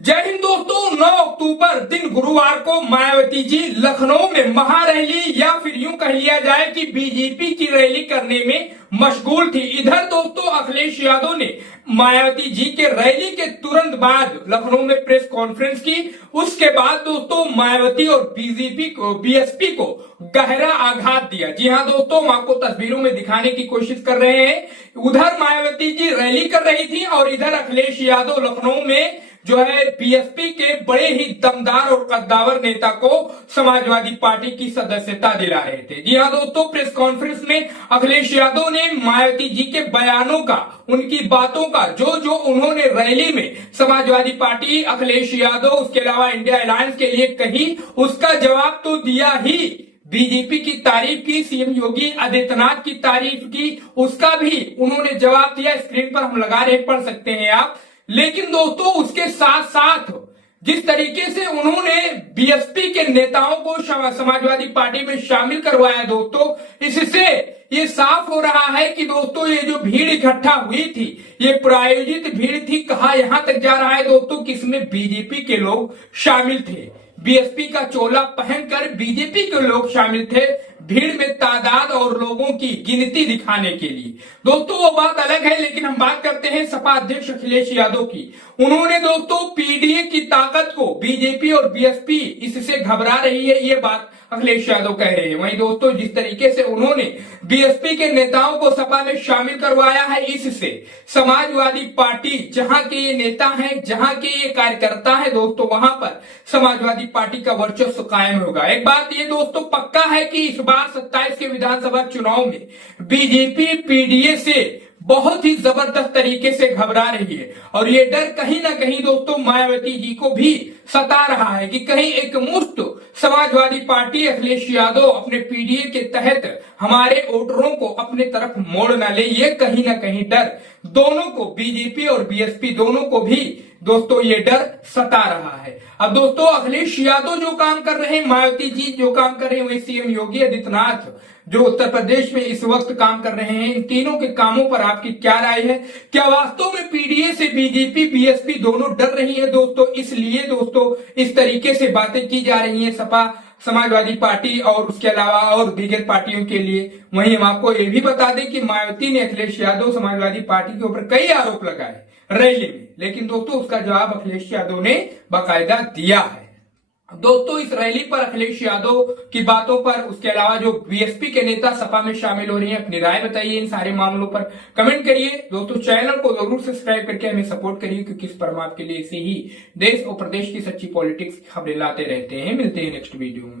जय हिंद दोस्तों। 9 अक्टूबर दिन गुरुवार को मायावती जी लखनऊ में महारैली या फिर यूं कह लिया जाए कि बीजेपी की रैली करने में मशगूल थी। इधर दोस्तों अखिलेश यादव ने मायावती जी के रैली के तुरंत बाद लखनऊ में प्रेस कॉन्फ्रेंस की। उसके बाद दोस्तों मायावती और बीएसपी को गहरा आघात दिया। जी हां दोस्तों, हम आपको तस्वीरों में दिखाने की कोशिश कर रहे हैं। उधर मायावती जी रैली कर रही थी और इधर अखिलेश यादव लखनऊ में जो है बीएसपी के बड़े ही दमदार और कद्दावर नेता को समाजवादी पार्टी की सदस्यता दिला रहे थे। जी हां दोस्तों, प्रेस कॉन्फ्रेंस में अखिलेश यादव ने मायावती जी के बयानों का, उनकी बातों का, जो उन्होंने रैली में समाजवादी पार्टी, अखिलेश यादव, उसके अलावा इंडिया अलायंस के लिए कही, उसका जवाब तो दिया ही। बीजेपी की तारीफ की, सीएम योगी आदित्यनाथ की तारीफ की, उसका भी उन्होंने जवाब दिया। स्क्रीन पर हम लगा रहे, पढ़ सकते हैं आप। लेकिन दोस्तों उसके साथ साथ जिस तरीके से उन्होंने बीएसपी के नेताओं को समाजवादी पार्टी में शामिल करवाया दोस्तों, इससे ये साफ हो रहा है कि दोस्तों ये जो भीड़ इकट्ठा हुई थी, ये प्रायोजित भीड़ थी। कहा यहां तक जा रहा है दोस्तों कि इसमें बीजेपी के लोग शामिल थे। बीएसपी का चोला पहनकर बीजेपी के लोग शामिल थे भीड़ में तादाद और लोगों की गिनती दिखाने के लिए। दोस्तों वो बात अलग है, लेकिन हम बात करते हैं सपा अध्यक्ष अखिलेश यादव की। उन्होंने दोस्तों पीडीए की ताकत को, बीजेपी और बीएसपी इससे घबरा रही है, ये बात अखिलेश यादव कह रहे हैं। वहीं दोस्तों जिस तरीके से उन्होंने बीएसपी के नेताओं को सपा में शामिल करवाया है, इससे समाजवादी पार्टी, जहां के ये नेता हैं, जहां के ये कार्यकर्ता है दोस्तों, वहां पर समाजवादी पार्टी का वर्चस्व कायम होगा। एक बात ये दोस्तों पक्का है कि इस बार 27 के विधानसभा चुनाव में बीजेपी पीडीए से बहुत ही जबरदस्त तरीके से घबरा रही है और ये डर कहीं ना कहीं दोस्तों मायावती जी को भी सता रहा है कि कहीं एक मुश्त समाजवादी पार्टी, अखिलेश यादव अपने पीडीए के तहत हमारे वोटरों को अपने तरफ मोड़ ना ले। ये कहीं ना कहीं डर दोनों को, बीजेपी और बीएसपी दोनों को भी दोस्तों ये डर सता रहा है। अब दोस्तों अखिलेश यादव जो काम कर रहे हैं, मायावती जी जो काम कर रहे हैं, वही सीएम योगी आदित्यनाथ जो उत्तर प्रदेश में इस वक्त काम कर रहे हैं, इन तीनों के कामों पर आपकी क्या राय है? क्या वास्तव में पीडीए से बीजेपी बीएसपी दोनों डर रही है दोस्तों? इसलिए दोस्तों इस तरीके से बातें की जा रही हैं सपा, समाजवादी पार्टी और उसके अलावा और दीगर पार्टियों के लिए। वहीं हम आपको ये भी बता दें कि मायावती ने अखिलेश यादव, समाजवादी पार्टी के ऊपर कई आरोप लगाए रैली में, लेकिन दोस्तों उसका जवाब अखिलेश यादव ने बाकायदा दिया है। दोस्तों इस रैली पर अखिलेश यादव की बातों पर, उसके अलावा जो बीएसपी के नेता सपा में शामिल हो रहे हैं, अपनी राय बताइए इन सारे मामलों पर, कमेंट करिए। दोस्तों चैनल को जरूर सब्सक्राइब करके हमें सपोर्ट करिए, क्योंकि इस पर हम आपके लिए ऐसे ही देश और प्रदेश की सच्ची पॉलिटिक्स की खबरें लाते रहते हैं। मिलते हैं नेक्स्ट वीडियो में।